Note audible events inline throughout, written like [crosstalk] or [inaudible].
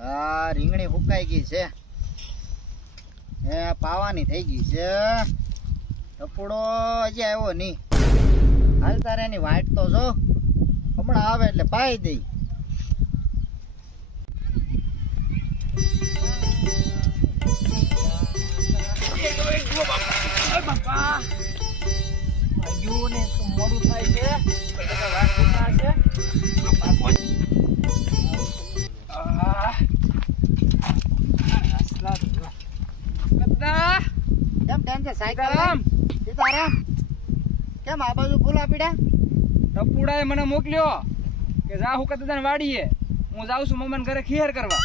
આ રીંગણી ફૂકાઈ ગઈ છે. એ પાવાની થઈ ગઈ છે. ટપુડો હજી આવ્યો નહીં. હાલ તારે એની વાટ તો જો. હમણાં આવે એટલે પાઈ દઈ મોડું થાય છે. કદ્દા કેમ ટેન છે સાયકલ સીતારામ સીતારામ કેમ આ બાજુ ફૂલા પીડ્યા ટપુડાએ મને મોકલ્યો કે જા હું કદાચ વાડીએ. હું જાઉં છું મમ્માને ઘરે ખીર કરવા.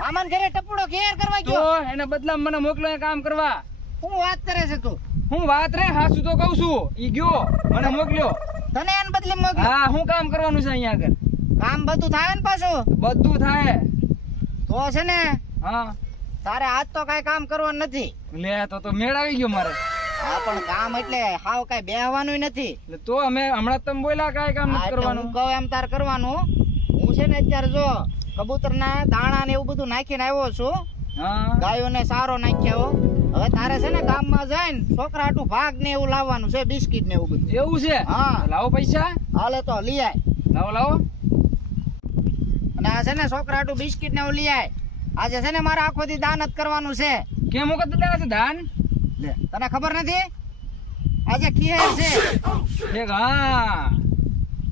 મામાન ઘરે ટપુડો ઘેર કરવા તો ગયો? એને બદલામાં મને મોકલો એ કામ કરવા. હું વાત કરે છે તું? હું વાત રે હાસુ તો કહું છું. ઈ ગયો મને મોકલ્યો. તને એને બદલે મોકલ્યો? હા હું કામ કરવાનું છે અહીંયા આગળ. કામ બધું થાય ને પાછું? બધું થાય. તો છે ને હા. તારે આજ તો કઈ કામ કરવાનું નથી. લે તો તો મેળ આવી ગયો મારે. હા પણ કામ એટલે હાવ કઈ બેહવાનું નથી. તો અમે હમણાં તમે બોલ્યા કઈ કામ કરવાનું. કહું એમ તાર કરવાનું. હું છે ને અત્યારે જો કબૂતરના દાણા ને એવું બધું નાખીને આવ્યો છું. ગાયો ગાયોને સારો નાખ્યો. હવે તારે છે ને ગામમાં જઈને છોકરા હાટું ભાગ ને એવું લાવવાનું છે બિસ્કિટ ને એવું બધું. એવું છે? હા. લાવો પૈસા. હાલે તો લઈ આય. લાવો લાવો. અને આ છે ને છોકરા હાટું બિસ્કિટ ને એવું લઈ આય. આજે છે ને મારે આખો દી દાન જ કરવાનું છે. કેમ હું કદાચ છે દાન? લે તને ખબર નથી? આજે ખીર છે. એક હા.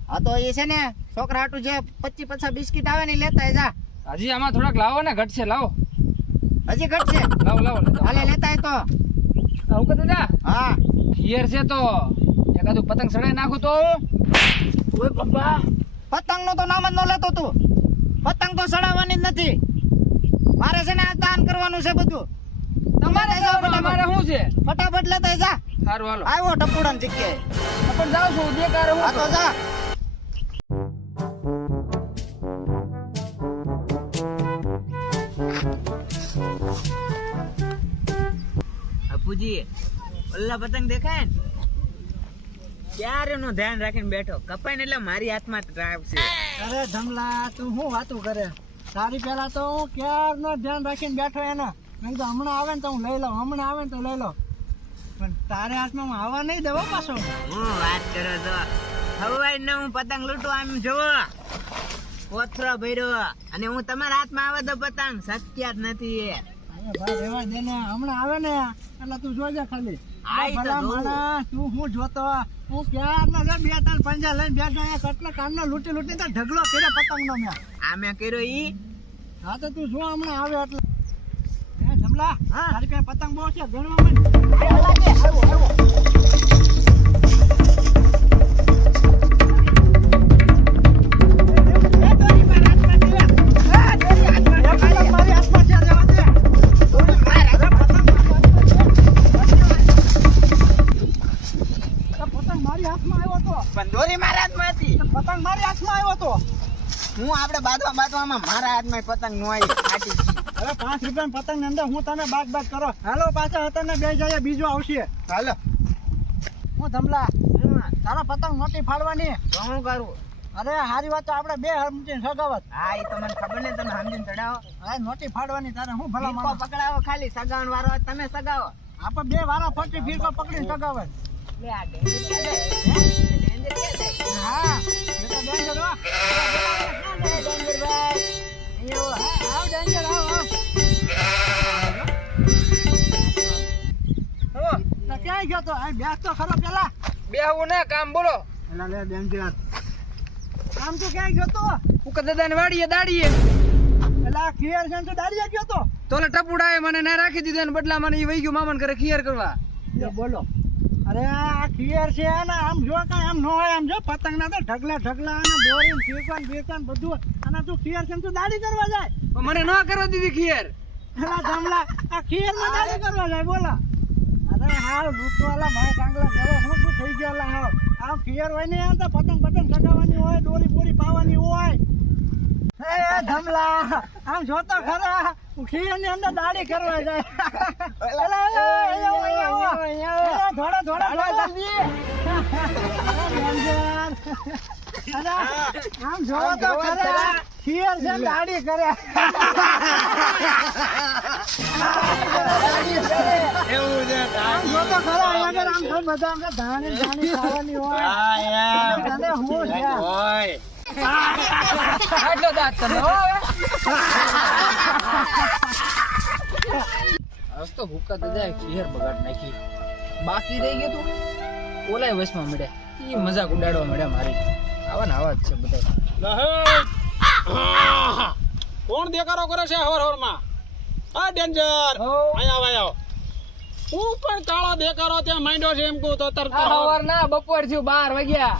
હા તો એ છે ને છોકરા હાટુ જે પચી પચાસ બિસ્કિટ આવે ને લેતા જા. હજી આમાં થોડાક લાવો ને ઘટશે લાવો. હજી ઘટશે લાવો લાવો હાલે લેતા તો. હું જા. હા. ખીર છે તો એકાદું પતંગ સડાઈ નાખું તો. ઓય પપ્પા. પતંગનું તો નામ જ ન લેતો તું. પતંગ તો સડાવવાની જ નથી. મારે છે ને આ દાન કરવાનું છે બધું. તમારે જવાનું, શું છે? ફટાફટ લેતા જા. સારું હાલો. આવ્યો ટપુડાન જગ્યાએ. પણ જાઉં છું બેકાર હું હા તો જા. અપુજી ઓલા પતંગ દેખાય ને? ક્યારે નું ધ્યાન રાખીને બેઠો? કપાય ને એટલે મારી હાથમાં ટ્રાપ છે. અરે ધમલા તું શું વાતું કરે? તારી પેલા તો હું ક્યારનો ધ્યાન રાખીને બેઠો એને. મેં તો હમણાં આવે ને તો હું લઈ લઉં હમણાં આવે ને તો લઈ લઉં. પણ તારે હાથમાં હું આવવા નહીં દેવો પાછો. હું વાત કરો તો હવાઈ ને હું પતંગ લૂંટું આમ જોવો કોથરો ભર્યો. અને હું તમારા હાથમાં આવે તો પતંગ. શક્ય જ નથી એ. ભાઈ રેવા દે ને હમણાં આવે ને એટલે તું જોજે ખાલી. તો હું જોતો? હું ક્યારનો છે બે ત્રણ પંજા લઈને બેઠો કેટલા કામનો લૂંટી લૂંટી તો ઢગલો કર્યો પતંગનો મેં. આ મેં કર્યો ઈ. હા તો તું જો હમણાં આવે એટલે. હે જમલા? તારી પતંગ બહુ છે ગણવા હાથમાં પતંગ નો આવી ફાટી પાંચ રૂપિયા પતંગ અંદર હું તમે બાગ બાગ કરો. હાલો પાછા હતા ને બે જાય બીજો આવશે. હાલો. હું ધમલા? તારા પતંગ નોટી ફાડવાની. હું કરું? અરે હારી વાત તો આપણે બે હમતી સગાવત. હા એ તો મને ખબર ને તમે સમજીને ચડાવો હા નોટી ફાડવાની તારે હું ભલા માણસ? પકડાવો ખાલી વારો હોય તમે સગાવો. આપણે બે વારા ફરતી ફીરકો પકડીને સગાવત. હા આ ડેન્જર ક્યાં ક્યાં એ ગયો તો બેસ તો ખરો પેલા બેહવું ના કામ બોલો એલા લે. આમ તો ક્યાંય ગયો તો વાડીએ દાડીએ એલા ખીર છે તું દાડિયા ગયો તો તો ટપુડાએ મને ના રાખી દીધો ને બદલા મને ઈ વહી ગયો, મામાને ઘરે ખીર કરવા લે બોલો અરે, આ ખીર છે ને, આમ જો કાંઈ આમ ન હોય, આમ જો પતંગ ના તો ઢગલા ઢગલા અને દોરી ફીરકાન ફીરકાન બધું અને તું ખિયર છે તું દાડી કરવા જાય. મને ન કરવા દીધી ખીર. એલા જમલા આ ખીરમાં દાડી કરવા જાય બોલા. અરે હાલ લૂંટવાલા ભાઈ કાંગલા જેવો હું શું થઈ ગયો લા હાવ? આમ ખિયર હોય ને આમ તો પતંગ પતંગ ચગાવવાની હોય દોરી બોરી પાવાની હોય. એ ધમલા આમ જોતો ખરા ખીરની અંદર દાડી કરવા જાય. થોડા થોડા આમ જોવો તો ખરા. શિયર છે દાડી કરે. એવું છે જો તો ખરા. અહીંયા આમ તો બધા આમ ધાણી ધાણી ખાવાની હોય. તને હું છે? આટલો દાંત તમે હવે. તો ભૂકા દાદા ખીર બગાડ નાખી. બાકી રહી ગયું તું? ઓલાય વસમાં મળ્યા. એ મજાક ઉડાડવા મળ્યા મારી. આવા ને આવા જ છે બધા. કોણ દેખાડો કરે છે હવાર હવારમાં આ ડેન્જર. અહીંયા આવ આવો. હું પણ કાળો દેખાડો ત્યાં માંડ્યો છે એમ કહું તો તરત આ સવાર ના બપોર થયું બાર વાગ્યા.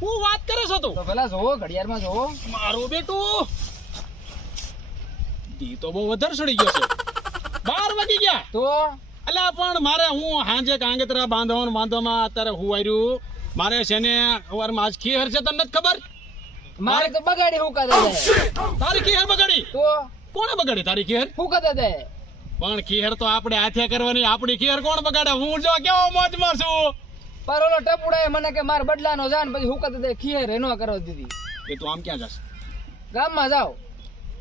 હું? વાત કરે છો તું. તો પેલા જોવો ઘડિયાળમાં જોવો. મારું બેટું. દી તો બહુ વધારે સડી ગયો છે. 12 વાગી ગયા. તો? અલ્યા પણ મારે હું હાંજે કાંગેતરા બાંધવાનું બાંધવામાં અત્યારે હું આવ્યું મારે છે ને સવારમાં આજ ખીહર છે તને નથી ખબર? મારે તો બગાડી હું કદે તારી ખીહર બગાડી? તો? કોણે બગાડી તારી કી હર હું કદે દે. પણ ખીહર તો આપણે હાથે કરવાની આપણી ખીહર કોણ બગાડે? હું જો કેવો મોજમાં છું. પર ઓલો ટપુડાએ મને કે માર બદલાનો જાન પછી હુકા દાદા ખીર એનો કરો દીધી. એ તો આમ ક્યાં જાશ? ગામમાં જાવ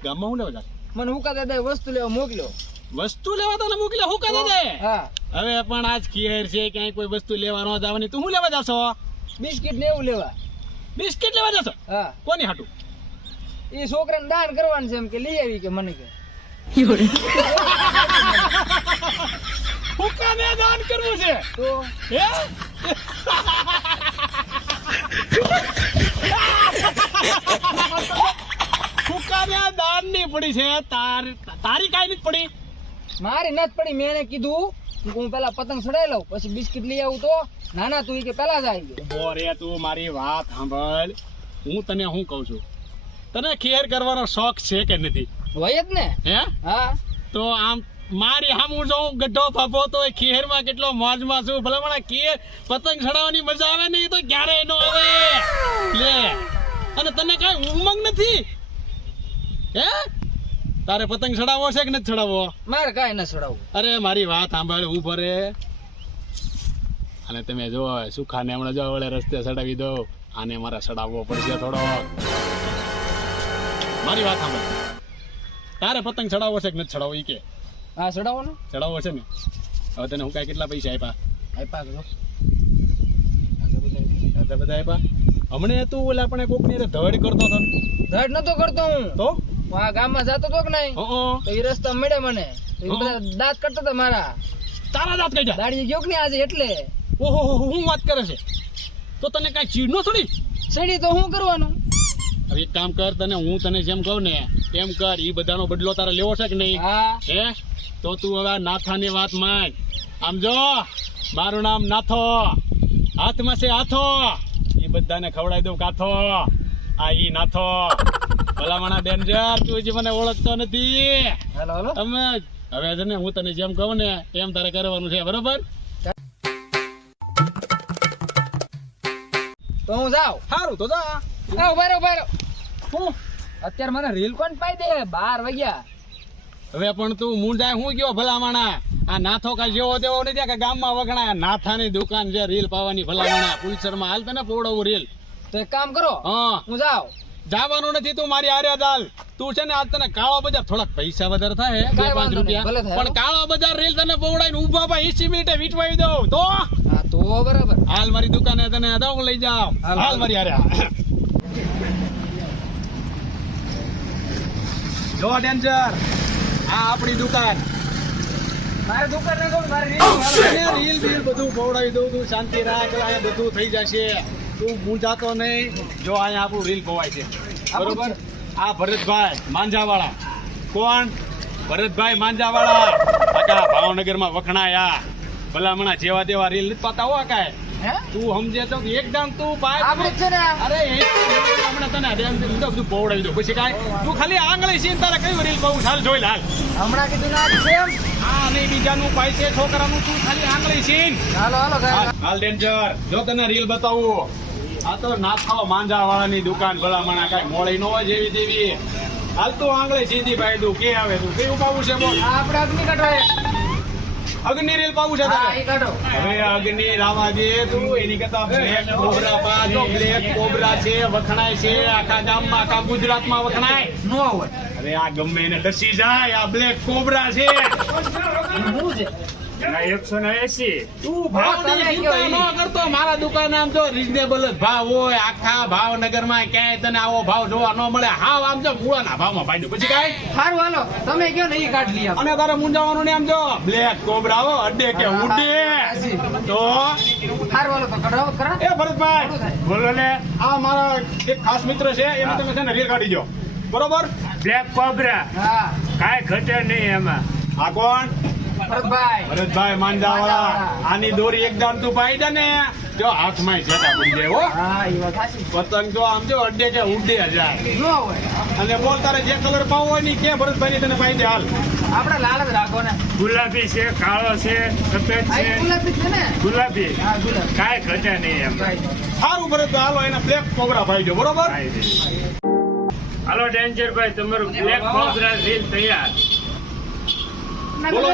ગામમાં હું લેવા જાશ? મને હું કદે દે વસ્તુ લેવા મોકલ્યો વસ્તુ લેવા તને મોકલે હું કહે દે હા. હવે પણ આજ ખીર છે ક્યાંય કોઈ વસ્તુ લેવા ન જવાની તું હું લેવા જાશો? બિસ્કિટ ને એવું લેવા. બિસ્કિટ લેવા જાશો? હા. કોની હાટું? એ છોકરાને દાન કરવાનું છે એમ કે લઈ આવી કે મને કે. હુકાને દાન કરવું છે? તો? હે? હુકાને દાનની પડી છે તાર તારી કાઈ નહીં પડી? મારી નથ પડી. મેં એને કીધું હું પેલા પતંગ ચડાઈ લઉં પછી બિસ્કિટ લઈ આવું તો. ના ના તું કે પેલા જ આવી ગયો. ઊભો રે તું મારી વાત સાંભળ. હું તને શું કહું છું? તને ખેર કરવાનો શોખ છે કે નથી? હોય જ ને. હે? હા. તો આમ મારી જો હું ગઢો ફાફો તો એ ખીરમાં કેટલો મોજમાં છું. ભલે મને ખીર પતંગ ચડાવવાની મજા આવે ને એ તો ક્યારેય ન આવે. લે. અને તને કાંઈ ઉમંગ નથી? હે? તારે પતંગ ચડાવવો છે કે નથી ચડાવવો? મારે કાંઈ ન ચડાવવું. અરે મારી વાત સાંભળ હું ભરે અને તમે જો સુખાને હમણાં જો વળે રસ્તે ચડાવી દો. આને મારે ચડાવવો પડશે થોડો મારી વાત સાંભળ. તારે પતંગ ચડાવવો છે કે નથી ચડાવવો ઈ કે? હા ચડાવો ને ચડાવવો છે ને? હવે તને હું કાંઈ કેટલા પૈસા આપ્યા? આપ્યા બધા આપ્યા? હમણે તું ઓલા આપણે કોકની ધડ કરતો હતો. ધડ નતો કરતો હું. તો? હું ગામમાં જતો તો કે નહીં? હં, હં. તો એ રસ્તા મળે મને. તો દાંત કરતો હતા મારા. તારા દાંત કાઢ્યા? દાડી ગયો કે નહીં આજે? એટલે. ઓહો હો, હો, હું વાત કરે છે? તો તને કાંઈ ચીડ નો થોડી સડી તો શું કરવાનું? હવે એક કામ કર તને હું તને જેમ કહું ને એમ કર એ બધાનો બદલો તારે લેવો છે કે નહીં? હા. હે? તો તું હવે નાથાની વાત માન. આમ જો મારું નામ નાથો. હાથમાં છે હાથો એ બધાને ખવડાવી દઉં કાથો. આ ઈ નાથો. ભલામણા ડેન્જર તું હજી મને ઓળખતો નથી. હાલો હાલો. તમે હવે છે ને હું તને જેમ કહું ને એમ તારે કરવાનું છે બરોબર? તો હું જાઉં. સારું તો જા. આવ બારો બારો હું? અત્યારે મને રીલ કોણ પાઈ દે? બાર વાગ્યા. હવે પણ તું મુંડાય હું ગયો ભલામણા? આ નાથો કા જેવો તેવો નથી કે ગામમાં વગણાય નાથાની દુકાન છે રીલ પાવાની ભલામણા. પુલસરમાં હાલ તને પોવડાવું રીલ તો એક કામ કરો. હા. હું જાઉં. જવાનું નથી તું મારી આર્યા દાલ તું છે ને આજ તને કાળો બજાર થોડાક પૈસા વધારે થાય બે પાંચ રૂપિયા. પણ કાળો બજાર રીલ તને પવડાઈને ઊભા ભાઈ એસી મિનિટે વીટવાઈ દઉં. તો? તો બરાબર. હાલ મારી દુકાને તને દઉં લઈ જાવ હાલ. મારી આર્યા જો ડેન્જર. આ આપણી દુકાન. મારે દુકાન ને મારે રીલ રીલ બીલ બધું પવડાવી દઉં તું. શાંતિ રાખ બધું થઈ જશે. તું મૂંઝાતો નહીં. જો અહીંયા આપણું રીલ પવાય છે. બરોબર? આ ભરતભાઈ માંજાવાળા કોણ? ભરતભાઈ માંજાવાળા આખા ભાવનગરમાં વખણાયા. ભલામણા જેવા તેવા રીલ નથી પાતા હો કાંઈ. તું સમજે તો એકદમ તું પાય આપણે છે ને અરે હમણાં તને ડેમ દીધું બધું પોવડાવી દો. પછી કાંઈ? તું ખાલી આંગળી સીન તારે કયું રીલ બહુ ચાલ જોઈ લાલ હમણાં કીધું ના છે હા નહીં બીજાનું પાય છે છોકરાનું તું ખાલી આંગળી સીન. હાલો હાલો હાલ ડેન્જર જો તને રીલ બતાવું. આ તો નાથાઓ માંજા વાળાની દુકાન ભલામણા કઈ મોળી ન હોય જેવી તેવી. હાલ તો આંગળે સીધી પાડી દઉં કે આવે તું? કેવું પાવું છે બોલ. આપણે અગ્નિ કાઢવા અગ્નિ રેલ પાવું છે તારે? હવે અગ્નિ દે તું. એની કરતા બ્લેક કોબરા પા જો બ્લેક કોબરા છે વખણાય છે. આખા ગામમાં આખા ગુજરાતમાં વખણાય. નો હોય અરે આ ગમે એને ડસી જાય આ બ્લેક કોબરા છે. શું છે? એકસો ને એસી. તું ભાવની ભાવની ચિંતા ચિંતા ન કરતો. મારા દુકાને આમ જો રીઝનેબલ જ ભાવ હોય. આખા ભાવનગરમાં ક્યાંય તને આવો ભાવ જોવા ન મળે. હાવ આમ જો મૂળાના ભાવમાં ભાઈ પછી કાંઈ? સારું હાલો. તમે કયો ને એ કાઢ લઈએ અને તારે મુંજાવાનું ને આમ જો. બ્લેક કોબરા અડે કે ઉડે તો? સારું હાલો તો કઢાવો ખરા. એ ભરતભાઈ બોલો ને. આ મારા એક ખાસ મિત્ર છે એને તમે છે ને રેલ કાઢી દો. બરોબર? Black cobra. હા. કાંઈ ઘટે નહીં એમાં. આ કોણ? ભરતભાઈ. ભરતભાઈ માંજાવાળા આની દોરી એકદમ તું પાઈ દે ને. જો હાથમાં છેટા પડી જાય હો. હા એ વાત સાચી. પતંગ તો આમ જો અડે કે ઉડે જાય અને બોલ તારે જે કલર પાવો હોય ને કે ભરતભાઈ તને પાઈ દે હાલ. આપણે લાલ જ રાખો ને. ગુલાબી છે કાળો છે સફેદ છે. ગુલાબી છે ને? ગુલાબી. હા કાંઈ ઘટે નહીં એમ. સારું ભરતભાઈ હાલો એના બ્લેક કોબરા ભાઈ દો બરોબર? હાલો ડેન્જર ભાઈ તમારું બ્લેક કોબરા રીલ તૈયાર. બોલો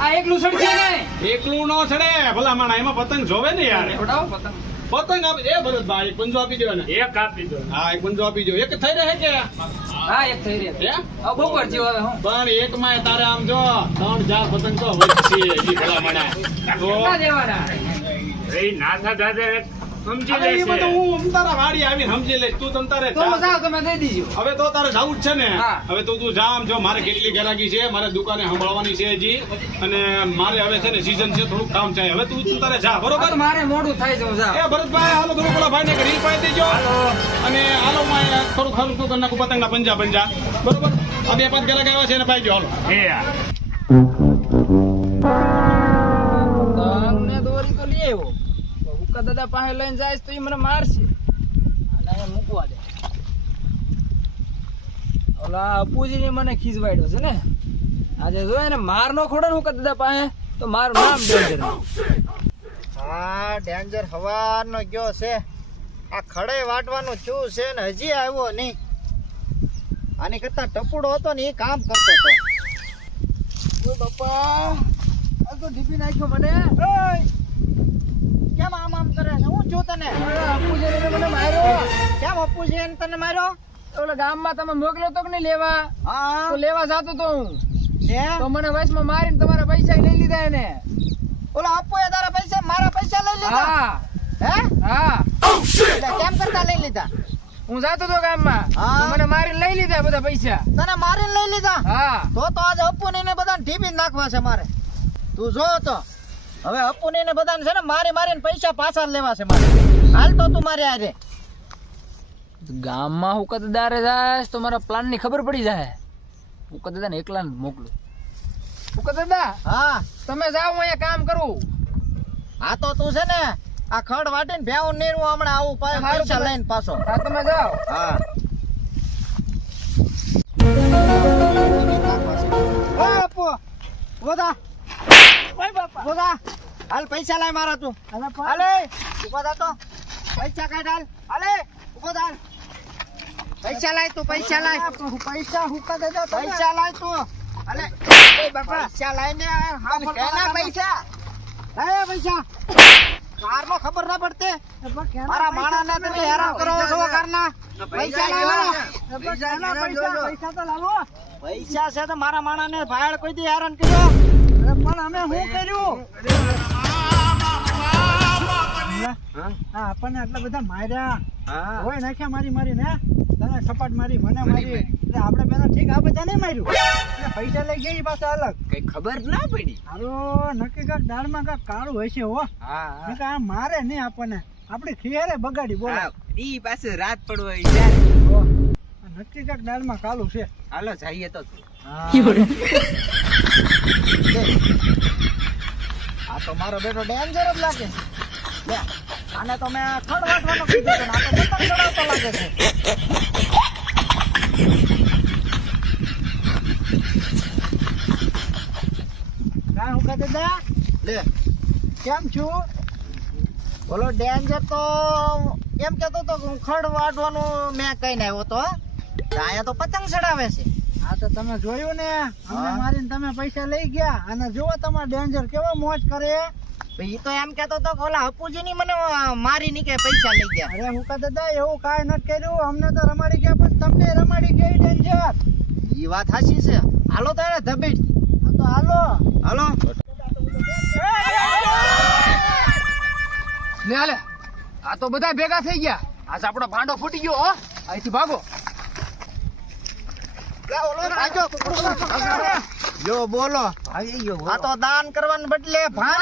આ એકલું સડશે ને. એકલું નો ચડે ભલા માણા એમાં પતંગ જોવે ને યાર. છોડાવો પતંગ. પતંગ આપી એ ભરતભાઈ એક પંજો આપી દો ને એક આપી દો હા એક પંજો આપી દો એક થઈ રહે કે? હા એક થઈ રહી. હે? હવે બપોર જેવું હવે હું. પણ એક માં તારે આમ જો ત્રણ ચાર પતંગ તો વચ્ચે ઈ ભલા માણા તો દેવાના. એ નાથા દાદા સમજી અરે ઈ બધું હું તારા વાડી આવીને સમજી લઈશ. તું તમ તારે તો જાવ તમે દઈ દીજો. હવે તો તારે જવું જ છે ને. હવે તો તું જામ જો મારે કેટલી ગરાગી છે મારે દુકાને સંભાળવાની છે હજી. અને મારે હવે છે ને સીઝન છે થોડુંક કામ છે હવે તું તું તારે જા બરોબર? મારે મોડું થાય છે જા. એ ભરતભાઈ હાલો થોડું પેલા ભાઈને ઘડી પાઈ દેજો. અને હાલો માય થોડું ખરું શું કરી નાખું પતંગના પંજા પંજા. બરોબર? આ બે પાંચ ગરાગ આવ્યા છે ને પાઈ જો હાલો. એ તો હુક્કા દાદા પાસે લઈને જાય તો એ મને મારશે. અને મૂકવા દે. ઓલા અપુજી મને ખીજવાડ્યો છે ને. આજે જો એને માર નો ખોડે હું દાદા પાસે તો મારું નામ ડેન્જર હા ડેન્જર હવાનો ગયો છે. આ ખડે વાટવાનું છું છે ને હજી આવ્યો નહીં. આની કરતા ટપુડો હતો ને એ કામ કરતો હતો. બાપા આ તો ઢીપી નાખ્યો મને ઓય! કેમ આમ આમ કરે છે તને. અપુજી મને માર્યો. કેમ અપ્પુ છે તને માર્યો? ઓલા ગામમાં તમે મોકલ્યો તો કે નહીં લેવા? હા. લેવા જાતો તો હું. તો મને વચમાં મારીને તમારા પૈસા લઈ લીધા એને. ઓલા અપ્પુ એ તારા પૈસા મારા પૈસા લઈ લીધા? હા. હે? હા. કેમ કરતા લઈ લીધા? હું જાતો તો ગામમાં. હા. મને મારીને લઈ લીધા બધા પૈસા. તને મારીને લઈ લીધા? હા. તો તો આજે અપ્પુ ને બધાને ઢીપી નાખવા છે મારે. તું જો તો. હવે અપુની ને બધાને છે ને મારી મારીને પૈસા પાછા લેવા છે મારે. હાલ તો તું મારે આજે. ગામમાં હુકતદારે જાય તો મારા પ્લાનની ખબર પડી જાય. હુકત દાદા ને એકલા મોકલું હુકતદા હા. તમે જાઓ હું અહીંયા કામ કરું. આ તો તું છે ને આ ખડ વાટીને ભેવું નીરું હમણાં આવું પૈસા લઈને પાછો. હા તમે જાઓ. હા. ઓય બાપા. હાલ પૈસા લાય મારા તું. હાલે. ઊભો થા તો. પૈસા કાઢ હાલ. હાલે. ઊભો થા. પૈસા લાય તું પૈસા લાય. પૈસા હુકા દેજો પૈસા લાય તું. હાલે. એ બાપા. પૈસા લાય ને હા કેના પૈસા? લાય પૈસા. કાર ખબર ના પડતે. મારા માણા ને તમે હેરાન કરો છો કારના. પૈસા લાવો. પૈસા પૈસા? તો લાવો. પૈસા છે તો મારા માણા ને ભાયડ કોઈ દી હેરાન કર્યો. પણ અમે શું કર્યું? હા આપણને આટલા બધા માર્યા. હોય નાખ્યા મારી મારી ને તને સપાટ મારી મને મારી એટલે આપણે પેલા ઠીક આ બધા નહીં માર્યું પૈસા લઈ ગઈ પાછા અલગ. કઈ ખબર ના પડી? હારો નક્કી કાક દાળમાં કાક કાળું હશે હો. હા આ મારે નહીં આપણને. આપણી ખીયારે બગાડી બોલો. ઈ પાસે રાત પડવો નક્કી કાક દાળમાં કાળું છે. હાલો જઈએ તો. [laughs] આ તો મારો બેટો ડેન્જર જ લાગે છે. તો મેં ખડ વાટવાનું કીધું આ તો લાગે છે. કાં હું કહે લે કેમ છું? બોલો, ડેન્જર તો એમ કહેતો હતો હું ખડ વાટવાનું મેં કહીને આવ્યો તો અહીંયા તો પતંગ ચડાવે છે. તો તમે જોયું ને? અમને મારીને તમે પૈસા લઈ ગયા. અને જુઓ તમારે ડેન્જર કેવો મોજ કરે. તો એમ કેતો તો કે ઓલા અપુજી ની મને મારી ની કે પૈસા લઈ ગયા. અરે હું કહે દાદા એવું કાંઈ નથી કર્યું. અમને તો રમાડી ગયા પણ તમને રમાડી ગઈ ડેન્જર ઈ વાત સાચી છે. હાલો તારે ધબેડ તો હાલો. હાલો. લે હાલે આ તો બધા ભેગા થઈ ગયા. આજ આપણો ભાંડો ફૂટી ગયો હો. અહીંથી ભાગો. જો બોલો. આ તો દાન કરવાને બદલે ભાન